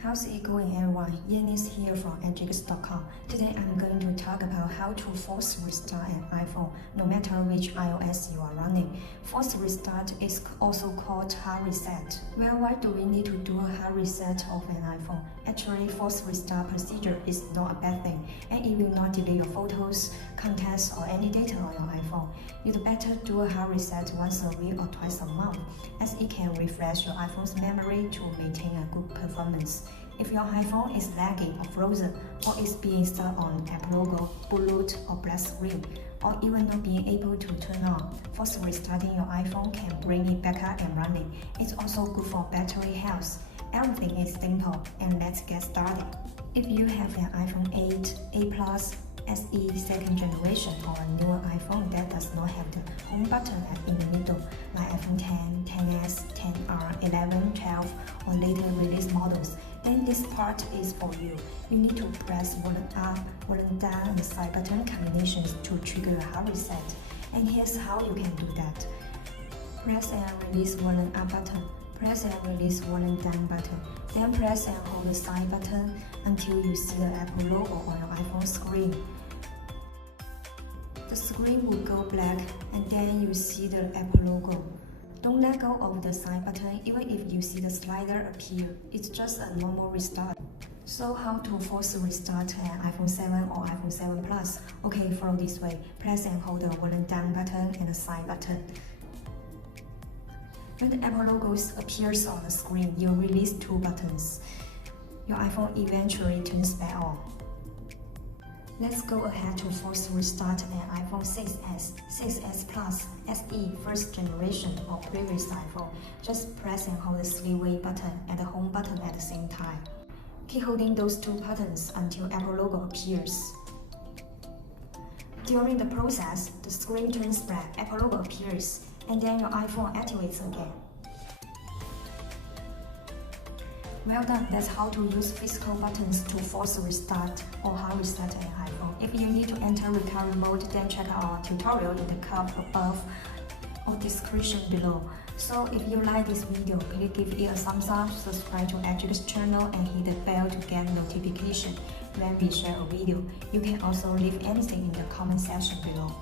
How's it going, everyone? Yan is here from AppGeeker.com. Today I'm going to talk about how to force restart an iPhone no matter which iOS you are running. Force restart is also called hard reset. Well, why do we need to do a hard reset of an iPhone? Actually, force restart procedure is not a bad thing, and it will not delete your photos, contacts, or any data on your iPhone. You'd better do a hard reset once a week or twice a month, as it can refresh your iPhone's memory to maintain a good performance. If your iPhone is lagging or frozen, or is being stuck on app logo, boot or black screen, or even not being able to turn on, force restarting your iPhone can bring it back up and running. It's also good for battery health. Everything is simple, and let's get started. If you have an iPhone 8, 8 Plus, SE second generation, or a newer iPhone that does not have the home button in the middle, like iPhone 10, 10s, 10R, 11, 12, or later release models, then this part is for you. You need to press volume up, volume down, and side button combinations to trigger a hard reset. And here's how you can do that. Press and release volume up button. Press and release volume down button. Then press and hold the side button until you see the Apple logo on your iPhone screen. The screen will go black, and then you see the Apple logo. Don't let go of the side button even if you see the slider appear. It's just a normal restart. So how to force restart an iPhone 7 or iPhone 7 Plus? Okay, follow this way. Press and hold the volume down button and the side button. When the Apple logo appears on the screen, you release two buttons. Your iPhone eventually turns back on. Let's go ahead to force restart an iPhone 6s, 6s Plus, SE first generation or previous iPhone. Just press and hold the sleeve button and the home button at the same time. Keep holding those two buttons until Apple logo appears. During the process, the screen turns black, Apple logo appears, and then your iPhone activates again. Well done, that's how to use physical buttons to force restart or hard reset an iPhone. If you need to enter recovery mode, then check out our tutorial in the card above or description below. So if you like this video, please give it a thumbs up, subscribe to AppGeeker's channel, and hit the bell to get notification when we share a video. You can also leave anything in the comment section below.